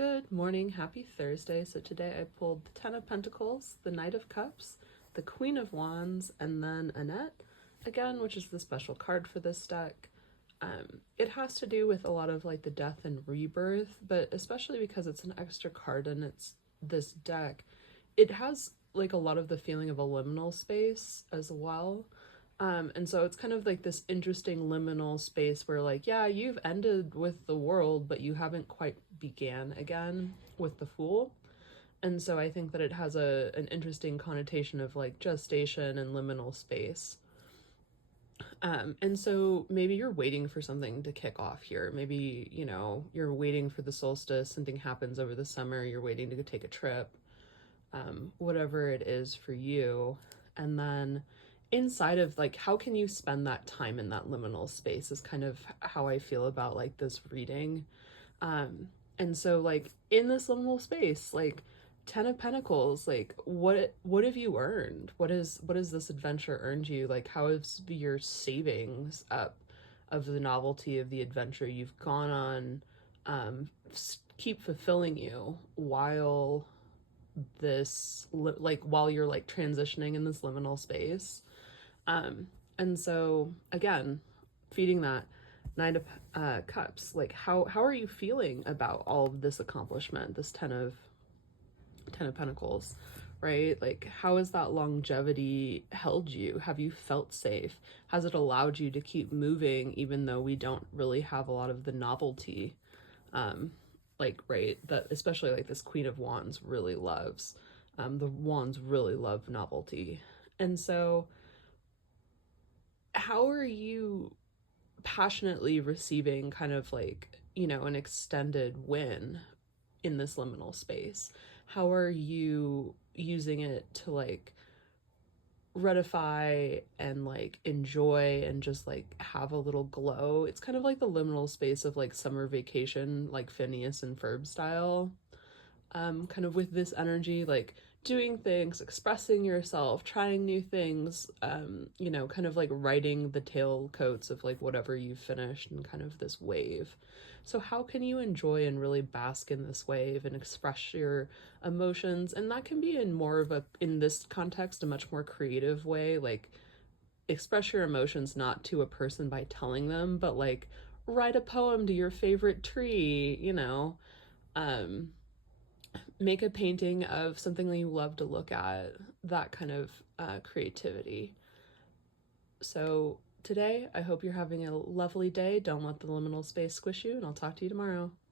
Good morning, happy Thursday. So today I pulled the Ten of Pentacles, the Knight of Cups, the Queen of Wands, and then Anant again, which is the special card for this deck. It has to do with a lot of like the death and rebirth, but especially because it's an extra card and it's this deck, it has like a lot of the feeling of a liminal space as well. And so it's kind of like this interesting liminal space where like, yeah, you've ended with the world, but you haven't quite began again with the Fool. And so I think that it has an interesting connotation of like gestation and liminal space. And so maybe you're waiting for something to kick off here. Maybe, you know, you're waiting for the solstice, something happens over the summer, you're waiting to take a trip, whatever it is for you. And then inside of like, how can you spend that time in that liminal space is kind of how I feel about like this reading. And so like in this liminal space, like Ten of Pentacles, like what have you earned? What is this adventure earned you? Like how is your savings up of the novelty of the adventure you've gone on keep fulfilling you while this like while you're like transitioning in this liminal space. And so again, feeding that Nine of Cups, like how are you feeling about all of this accomplishment, this Ten of Pentacles, right? Like how has that longevity held you? Have you felt safe? Has it allowed you to keep moving even though we don't really have a lot of the novelty? Like, right, that especially like this Queen of Wands really loves. The Wands really love novelty. And so how are you passionately receiving kind of like, you know, an extended win in this liminal space? How are you using it to like ratify and like enjoy and just like have a little glow? It's kind of like the liminal space of like summer vacation, like Phineas and Ferb style, kind of with this energy, like doing things, expressing yourself, trying new things, you know, kind of like riding the tailcoats of like whatever you've finished and kind of this wave. So how can you enjoy and really bask in this wave and express your emotions? And that can be in more of a, in this context, a much more creative way, like express your emotions not to a person by telling them, but like write a poem to your favorite tree, you know, make a painting of something that you love to look at, that kind of creativity. So today, I hope you're having a lovely day. Don't let the liminal space squish you, and I'll talk to you tomorrow.